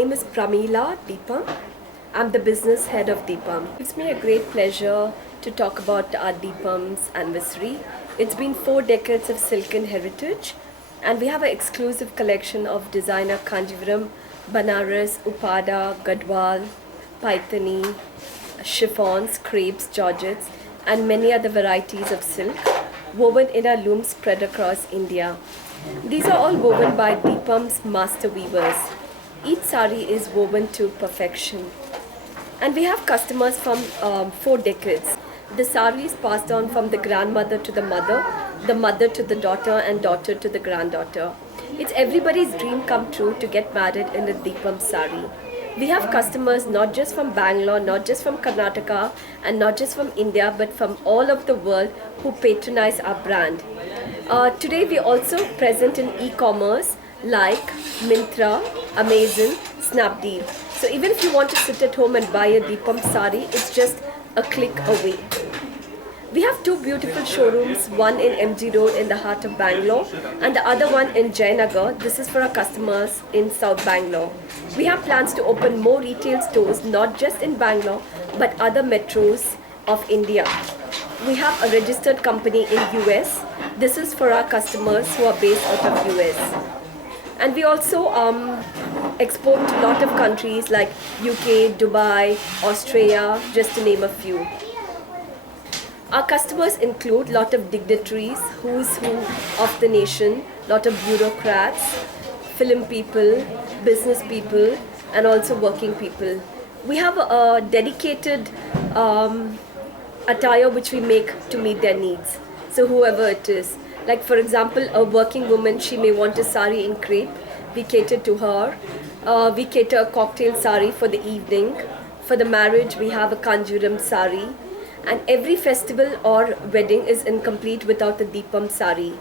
name is Pramila Deepam. I'm the business head of Deepam. It's me a great pleasure to talk about our Deepam's anniversary. It's been 4 decades of silken heritage, and we have an exclusive collection of designer Kanjivaram, Banaras, Upada, Gadwal, Paithani, chiffons, crepes, georgettes, and many other varieties of silk woven in our looms spread across India. These are all woven by Deepam's master weavers. Each sari is woven to perfection. And we have customers from 4 decades. The sari is passed on from the grandmother to the mother to the daughter, and daughter to the granddaughter. It's everybody's dream come true to get married in a Deepam sari. We have customers not just from Bangalore, not just from Karnataka, and not just from India, but from all over the world who patronize our brand. Today we also present in e-commerce like Myntra, Amazon, Snapdeal. So even if you want to sit at home and buy a Deepam sari, it's just a click away. We have 2 beautiful showrooms, one in MG Road in the heart of Bangalore and the other one in Jayanagar. This is for our customers in South Bangalore. We have plans to open more retail stores not just in Bangalore but other metros of India. We have a registered company in US. This is for our customers who are based out of US. And we also export to a lot of countries like UK, Dubai, Australia, just to name a few. Our customers include a lot of dignitaries, who's who of the nation, lot of bureaucrats, film people, business people, and also working people. We have a dedicated attire which we make to meet their needs. So whoever it is. Like for example, a working woman, she may want a sari in crepe. We cater to her. We cater a cocktail sari for the evening. For the marriage, we have a Kanjivaram sari. And every festival or wedding is incomplete without a Deepam sari.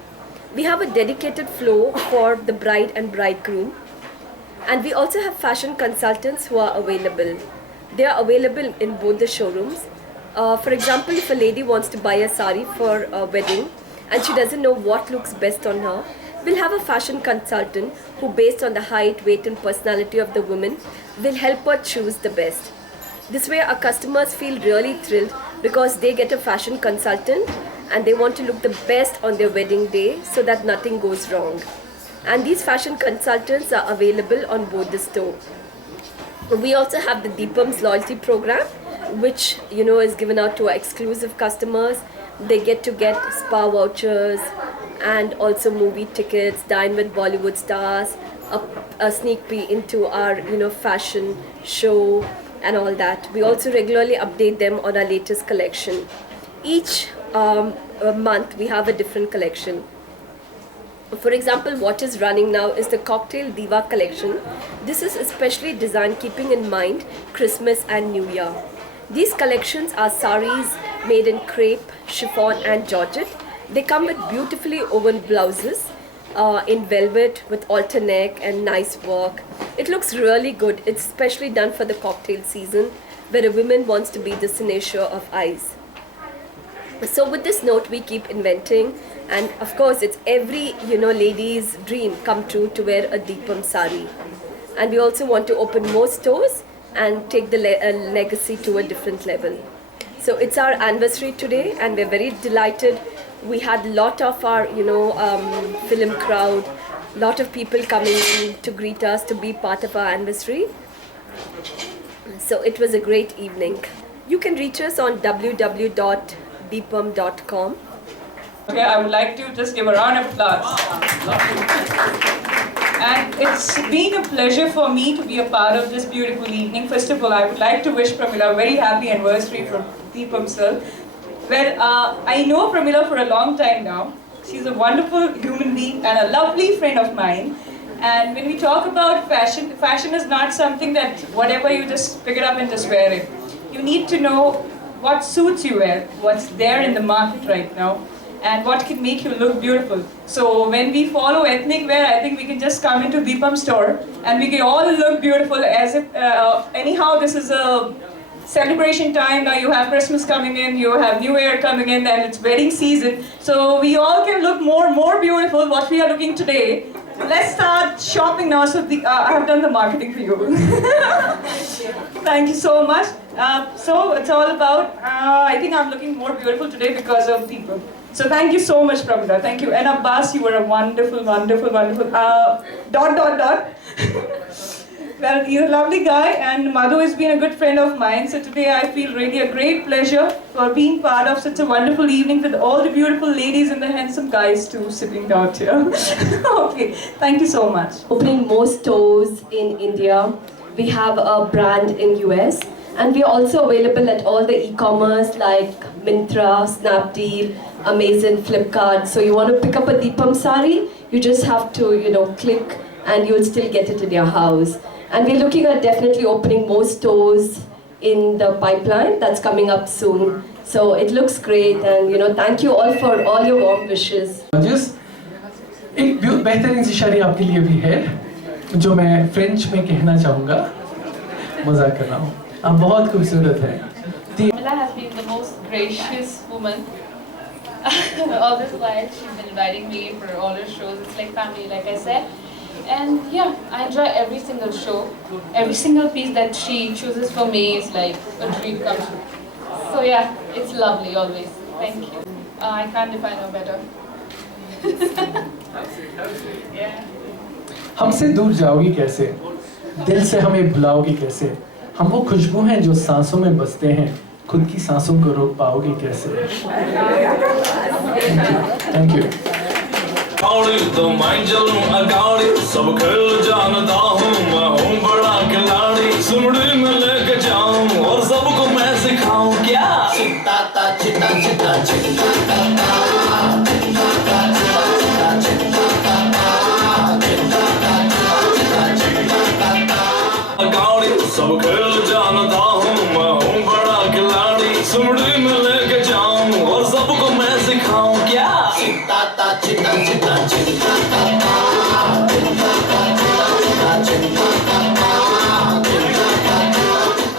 We have a dedicated flow for the bride and bridegroom. And we also have fashion consultants who are available. They are available in both the showrooms. For example, if a lady wants to buy a sari for a wedding and she doesn't know what looks best on her, we'll have a fashion consultant who, based on the height, weight and personality of the woman, will help her choose the best. This way our customers feel really thrilled because they get a fashion consultant and they want to look the best on their wedding day so that nothing goes wrong. And these fashion consultants are available on board the store. We also have the Deepam's loyalty program, which is given out to our exclusive customers. They get spa vouchers and also movie tickets, dine with Bollywood stars, a sneak peek into our fashion show and all that. We also regularly update them on our latest collection. Each month we have a different collection. For example, what is running now is the Cocktail Diva collection. This is especially designed keeping in mind Christmas and New Year. These collections are saris made in crepe, chiffon and georgette. They come with beautifully woven blouses in velvet with altar neck and nice work. It looks really good. It's especially done for the cocktail season where a woman wants to be the cynosure of eyes. So with this note, we keep inventing, and of course it's every lady's dream come true to wear a Deepam sari. And we also want to open more stores and take the legacy to a different level. So it's our anniversary today and we're very delighted. We had a lot of our film crowd, lot of people coming in to greet us, to be part of our anniversary. So it was a great evening. You can reach us on www.deepam.com. Okay, I would like to just give a round of applause. And it's been a pleasure for me to be a part of this beautiful evening. First of all, I would like to wish Pramila a very happy anniversary from Deepam sir. Well, I know Pramila for a long time now. She's a wonderful human being and a lovely friend of mine. And when we talk about fashion, fashion is not something that whatever you just pick it up and just wear it. You need to know what suits you well, what's there in the market right now, and what can make you look beautiful. So when we follow ethnic wear, I think we can just come into Deepam store and we can all look beautiful as if, anyhow this is a celebration time. Now you have Christmas coming in, you have New Year coming in, and it's wedding season. So we all can look more beautiful what we are looking today. let's start shopping now. So I have done the marketing for you. Thank you so much. So it's all about, I think I'm looking more beautiful today because of people. So thank you so much, Pramila. Thank you. And Abbas, you were a wonderful, wonderful, wonderful, ... Well, you're a lovely guy, and Madhu has been a good friend of mine. So today I feel really a great pleasure for being part of such a wonderful evening with all the beautiful ladies and the handsome guys too sitting out here. Okay, thank you so much. Opening more stores in India. We have a brand in US, and we are also available at all the e-commerce like Myntra, Snapdeal, Amazon, Flipkart. So you want to pick up a Deepam sari, you just have to, click and you'll still get it in your house. And we're looking at definitely opening more stores in the pipeline that's coming up soon. So it looks great, and thank you all for all your warm wishes. एक बेहतरीन सी शायरी आपके लिए भी है जो मैं French में कहना चाहूँगा, मजाक कर रहा हूँ, आप बहुत खूबसूरत हैं। Pramila has been the most gracious woman. All this while she's been inviting me for all her shows. It's like family, like I said. And yeah, I enjoy every single show. Every single piece that she chooses for me is like a dream come true. So yeah, it's lovely always. Thank you. I can't define her better. Yeah. हमसे दूर जाओगी कैसे, दिल से हमें बुलाओगी कैसे, हम वो खुशबू हैं जो सांसों में बसते हैं, खुद की सांसों को रोक पाओगी कैसे। Thank you. Gaudi, the mind jalun a gaudi, sab khel jana da